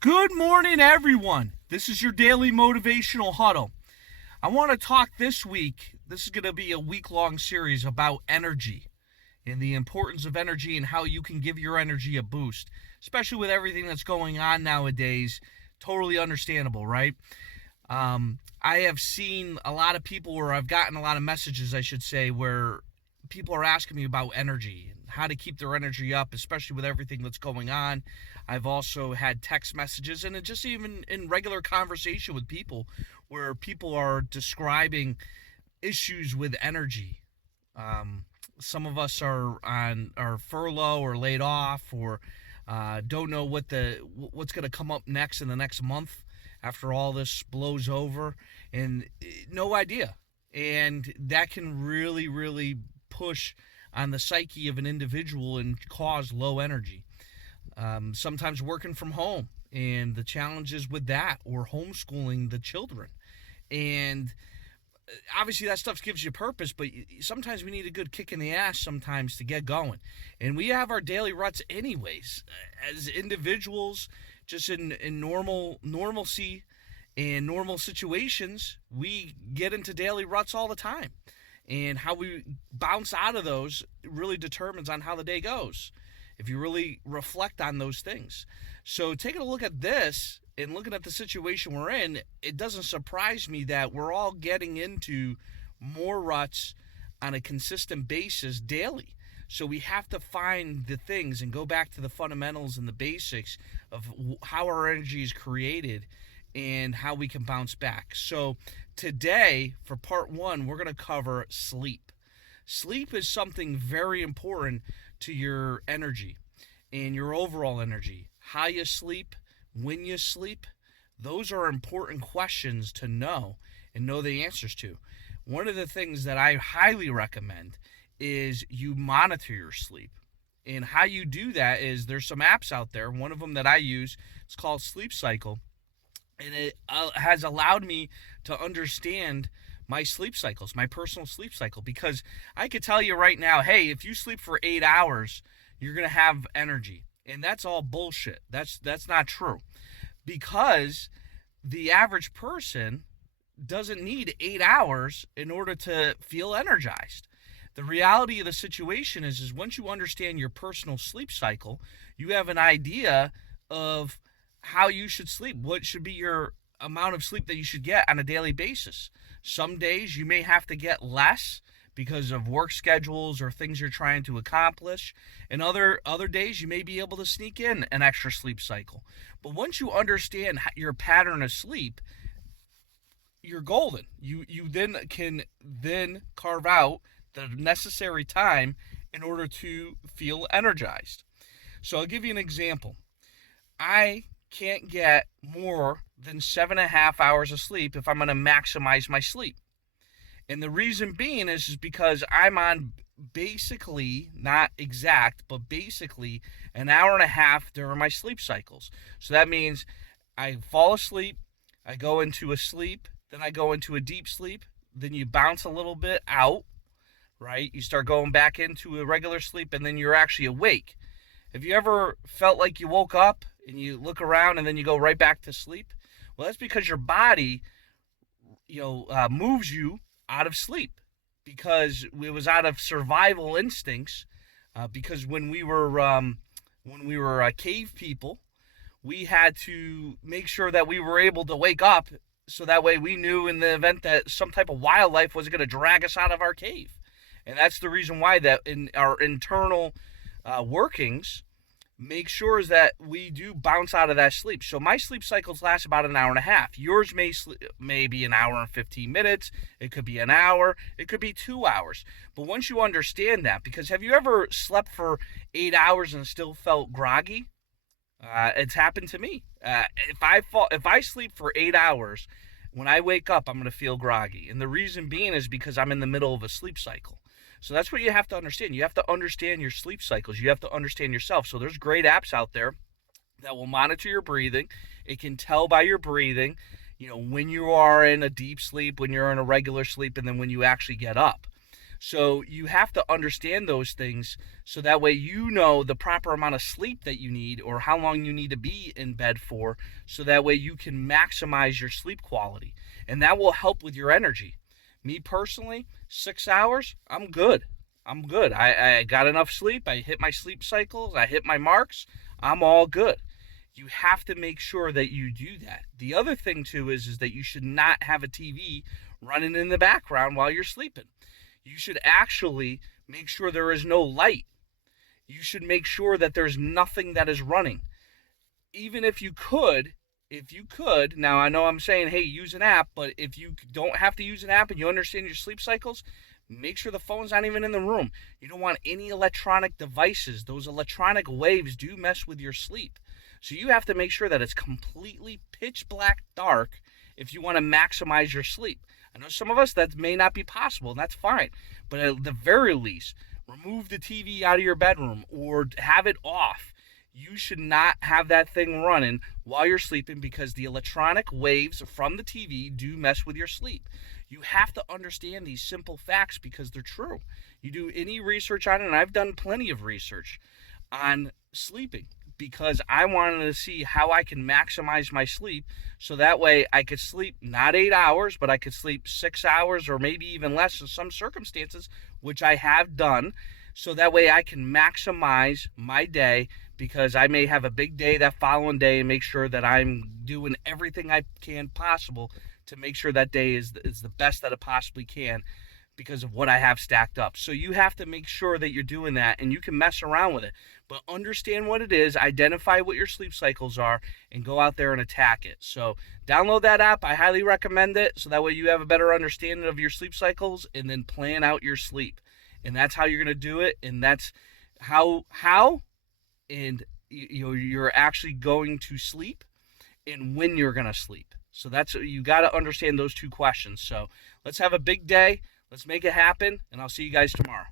Good morning, everyone. This is your Daily Motivational Huddle. I want to talk this week. This is going to be a week-long series about energy and the importance of energy and how you can give your energy a boost, especially with everything that's going on nowadays. Totally understandable, right? I have seen a lot of people, or I've gotten a lot of messages, I should say, where people are asking me about energy and how to keep their energy up, especially with everything that's going on. I've also had text messages and just even in regular conversation with people where people are describing issues with energy. Um, some of us are on our furlough or laid off or don't know what's going to come up next in the next month after all this blows over, and no idea. And that can really push on the psyche of an individual and cause low energy. Sometimes working from home and the challenges with that, or homeschooling the children. And obviously that stuff gives you purpose, but sometimes we need a good kick in the ass sometimes to get going. And we have our daily ruts anyways. As individuals, just in normalcy and normal situations, we get into daily ruts all the time. And how we bounce out of those really determines on how the day goes, if you really reflect on those things. So taking a look at this and looking at the situation we're in, it doesn't surprise me that we're all getting into more ruts on a consistent basis daily. So we have to find the things and go back to the fundamentals and the basics of how our energy is created and how we can bounce back. So today, for part one, we're going to cover sleep. Sleep is something very important to your energy and your overall energy. How you sleep, when you sleep, those are important questions to know and know the answers to. One of the things that I highly recommend is you monitor your sleep. And how you do that is there's some apps out there. One of them that I use is called Sleep Cycle, and it has allowed me to understand my sleep cycles, my personal sleep cycle, because I could tell you right now, hey, if you sleep for 8 hours, you're going to have energy. And that's all bullshit. That's not true, because the average person doesn't need 8 hours in order to feel energized. The reality of the situation is once you understand your personal sleep cycle, you have an idea of how you should sleep, what should be your amount of sleep that you should get on a daily basis. Some days you may have to get less because of work schedules or things you're trying to accomplish, and other days you may be able to sneak in an extra sleep cycle. But once you understand your pattern of sleep, you're golden. You then can carve out the necessary time in order to feel energized. So I'll give you an example. I can't get more than 7.5 hours of sleep if I'm going to maximize my sleep. And the reason being is because I'm on basically, not exact, but basically an hour and a half during my sleep cycles. So that means I fall asleep, I go into a sleep, then I go into a deep sleep, then you bounce a little bit out, right? You start going back into a regular sleep, and then you're actually awake. Have you ever felt like you woke up and you look around and then you go right back to sleep? Well, that's because your body, moves you out of sleep, because it was out of survival instincts. Because when we were cave people, we had to make sure that we were able to wake up, so that way we knew in the event that some type of wildlife was going to drag us out of our cave. And that's the reason why that in our internal workings make sure that we do bounce out of that sleep. So my sleep cycles last about an hour and a half. Yours may be an hour and 15 minutes. It could be an hour. It could be 2 hours. But once you understand that, because have you ever slept for 8 hours and still felt groggy? It's happened to me. If I sleep for 8 hours, when I wake up, I'm going to feel groggy. And the reason being is because I'm in the middle of a sleep cycle. So that's what you have to understand. You have to understand your sleep cycles. You have to understand yourself. So there's great apps out there that will monitor your breathing. It can tell by your breathing, when you are in a deep sleep, when you're in a regular sleep, and then when you actually get up. So you have to understand those things so that way you know the proper amount of sleep that you need or how long you need to be in bed for, so that way you can maximize your sleep quality. And that will help with your energy. Me personally, 6 hours, I'm good. I'm good. I got enough sleep. I hit my sleep cycles. I hit my marks. I'm all good. You have to make sure that you do that. The other thing too is that you should not have a TV running in the background while you're sleeping. You should actually make sure there is no light. You should make sure that there's nothing that is running. Even if you could, now I know I'm saying, hey, use an app, but if you don't have to use an app and you understand your sleep cycles, make sure the phone's not even in the room. You don't want any electronic devices. Those electronic waves do mess with your sleep. So you have to make sure that it's completely pitch black dark if you want to maximize your sleep. I know some of us that may not be possible, and that's fine. But at the very least, remove the TV out of your bedroom or have it off. You should not have that thing running while you're sleeping because the electronic waves from the TV do mess with your sleep. You have to understand these simple facts because they're true. You do any research on it, and I've done plenty of research on sleeping because I wanted to see how I can maximize my sleep so that way I could sleep not 8 hours, but I could sleep 6 hours or maybe even less in some circumstances, which I have done. So that way I can maximize my day because I may have a big day that following day and make sure that I'm doing everything I can possible to make sure that day is the best that it possibly can because of what I have stacked up. So you have to make sure that you're doing that, and you can mess around with it. But understand what it is, identify what your sleep cycles are, and go out there and attack it. So download that app. I highly recommend it so that way you have a better understanding of your sleep cycles and then plan out your sleep. And that's how you're going to do it, and that's how and you're actually going to sleep and when you're going to sleep. So that's, you got to understand those two questions. So let's have a big day. Let's make it happen, and I'll see you guys tomorrow.